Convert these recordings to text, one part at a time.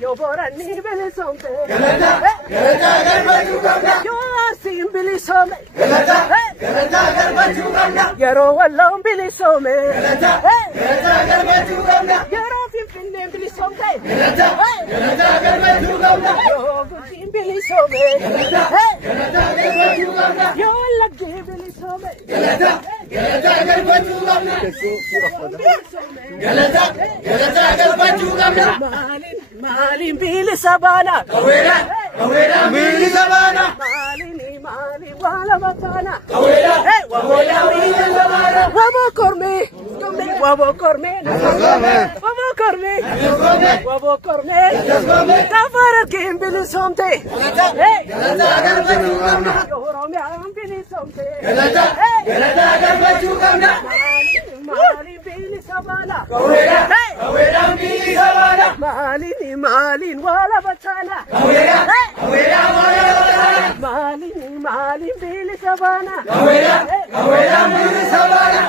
Yo borani bilisomte. Yo asim bilisome. Yero walom bilisome. Yero finfine bilisomte. Yo gusim bilisome. Yo lagde bilisome. Malin bili sabana. Kawera bili sabana. Malin wala batana. Kawera bili sabana. Wabo korme. Kafara kim bili somte. Yorom ya bili somte. Malin bili sabana. Kawera bili sabana. Malin wala batana. Kawera wala batana. Malin bili sabana. Kawera bili sabana.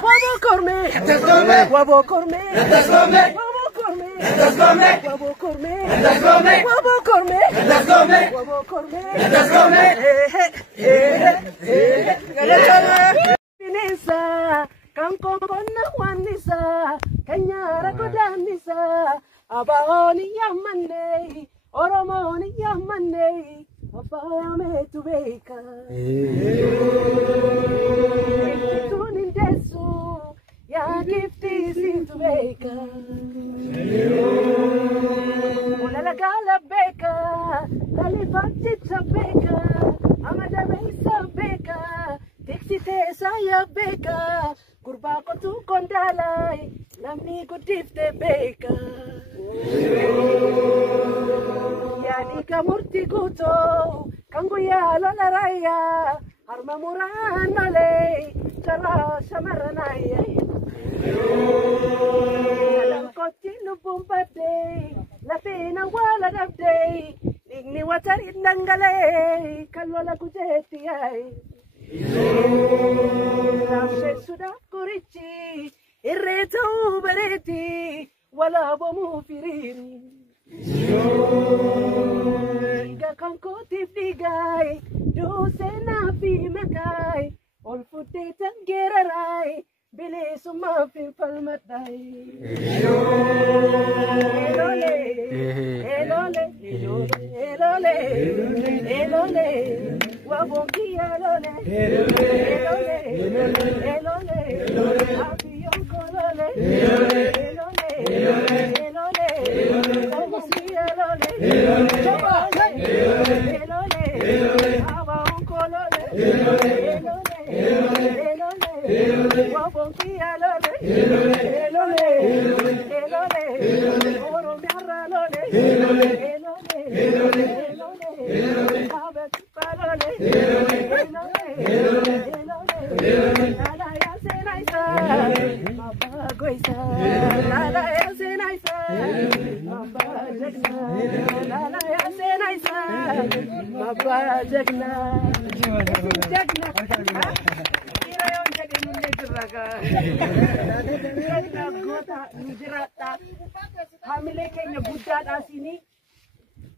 Wabo korme. Binesa kan kongkonna wanisa kanyara godanisa abahoni yamanne oromoni yamanne abame tubeka tunindesu ya gifti situbeka ulala gala beka kalifati tabeka amada beisa beka Dixite saya beka kurba ko tu kondalai namni ko tifte beka yani kamurti kuto kango ya la raya harma muranale chara samaranaya alam ko tinu bumbate la pena wala dabde igni watari nangale kalwala kujeti ai Lasce sudah kurici, irretu bereti, wala bomu firin. Tiga kangko tifdigai, dosena fi makai, ol futte tangerai, bile suma fi palmatai. Elole. Wabonki elole, avion kolole, wabonki elole, abon kolole, wabonki elole, oro miarralole,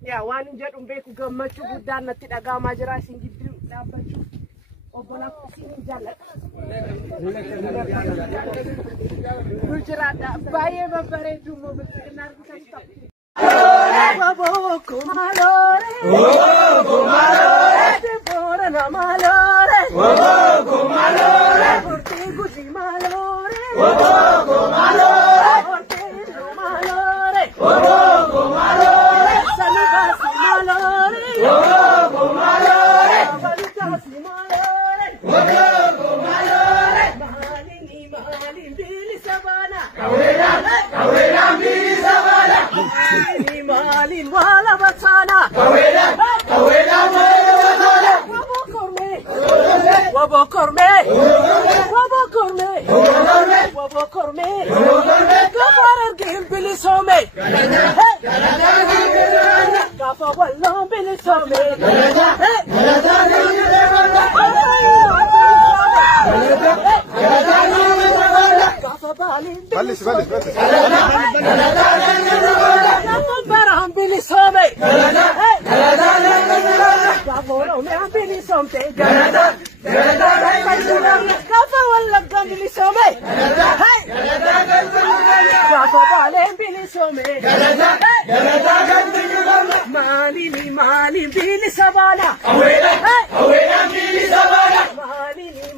Ya waan jedhu beeku gammachuu guddaan natti dhaga'amaa jira isin gidduu dhaabbachuu obbolaaf isin jaalladha. Jiraadha baay'ee babbareedu immoo biqilaa argitan ta'u. Waboko malore, Debora na malore, Ortigusi malore, Ortego malore, Salivasi malore, Valitasi malore, Malin bili sabana, Kawera bili sabana, Malin wala batana, Kawera wala batana, Wabo korme, Kafarar gil bilisome, Kafa walom bilisome, Kafa balin bilisome, somte galata kafa walla gandili some hey kafa bale bili some galata mali bili sabana awela bili sabana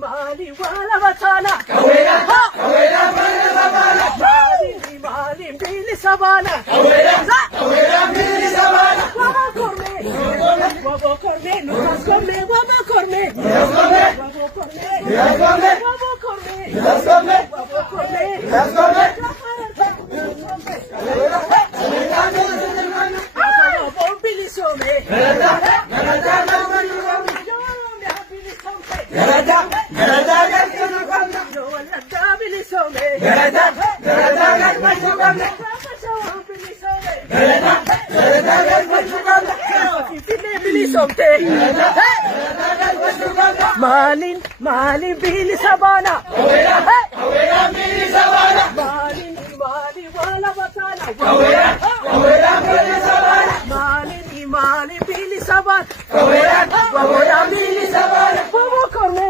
mali wala batana awela bili sabana mali bili sabana awela bili sabana Wabo korme, nukas korme, wabo korme, wabo Malin bili sabana awela bili sabana malin wala batana awela bili sabana malin bili sabana awela bili sabana wabo korme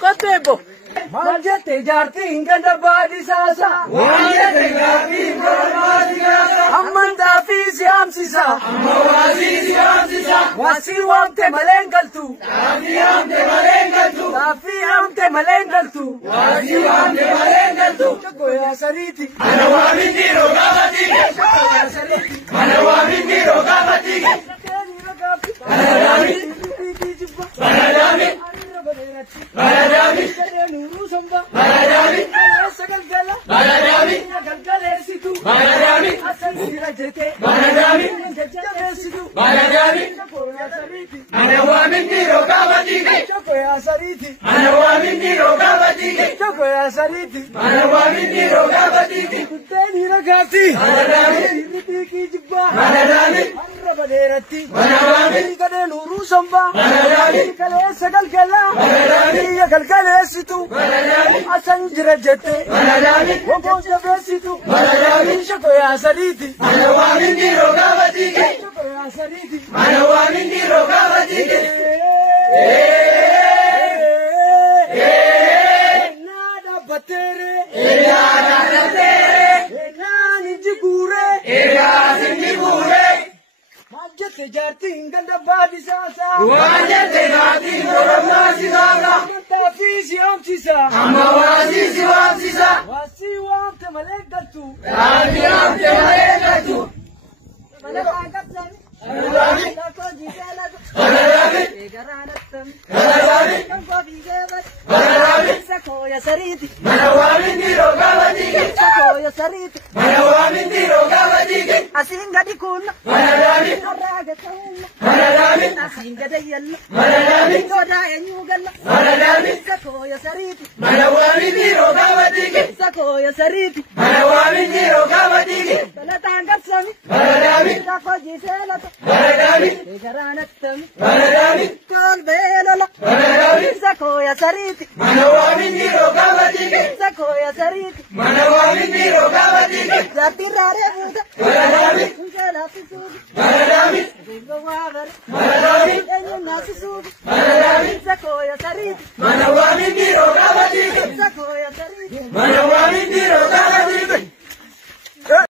Kotebo Manjate jarti inganda badi sasa Manjate jarti inganda badi sasa Amanda fizi amsisa Amawazi amsisa Wasi wamte malengal tu Tafi amte malengal tu Tafi amte malengal tu Wasi wamte malengal tu Chakoya sariti Manawamindi rogavatike Chakoya sariti Manawamindi rogavatike Manadami Manadami Manadami Manadami Sagalgala Manadami Galgalesitu Manadami Asirajete Manadami Jajjalesitu Manadami Manawamindi rogavatike Chakoya sariti Manawamindi rogavatike Chakoya sariti Manawamindi rogavatike Kutteni ragati Manadami Nitiki jibba Manadami Arrabaderati Manadami Kade nuru samba Manadami Kale sagalgala Manadami Galgalesitu Manadami Asanjirajete Manadami Wobo jabesitu Manadami Chakoya sariti Manawamindi rogavatike Chakoya sariti Manawamindi rogavatike Nada batere Nada batere Nani jigure Nani Manjate jarti inganda badi sasa Manjate jarti inganda badi sasa Amanda fizi amsisa Amawazi amsisa Wasi wamte malengal tu Tafi amte malengal tu Manadami Manadami Sakoya sariti Manawamindi rogavatike Sakoya sariti Manawamindi rogavatike Asinga dikuna Manadami Araga kauna Manadami Asinga dayalla Manadami Koda enyugalla Manadami Sakoya sariti Manawamindi rogavatike Sakoya sariti Manawamindi rogavatike Talatangatsami Manadami Sakoji selata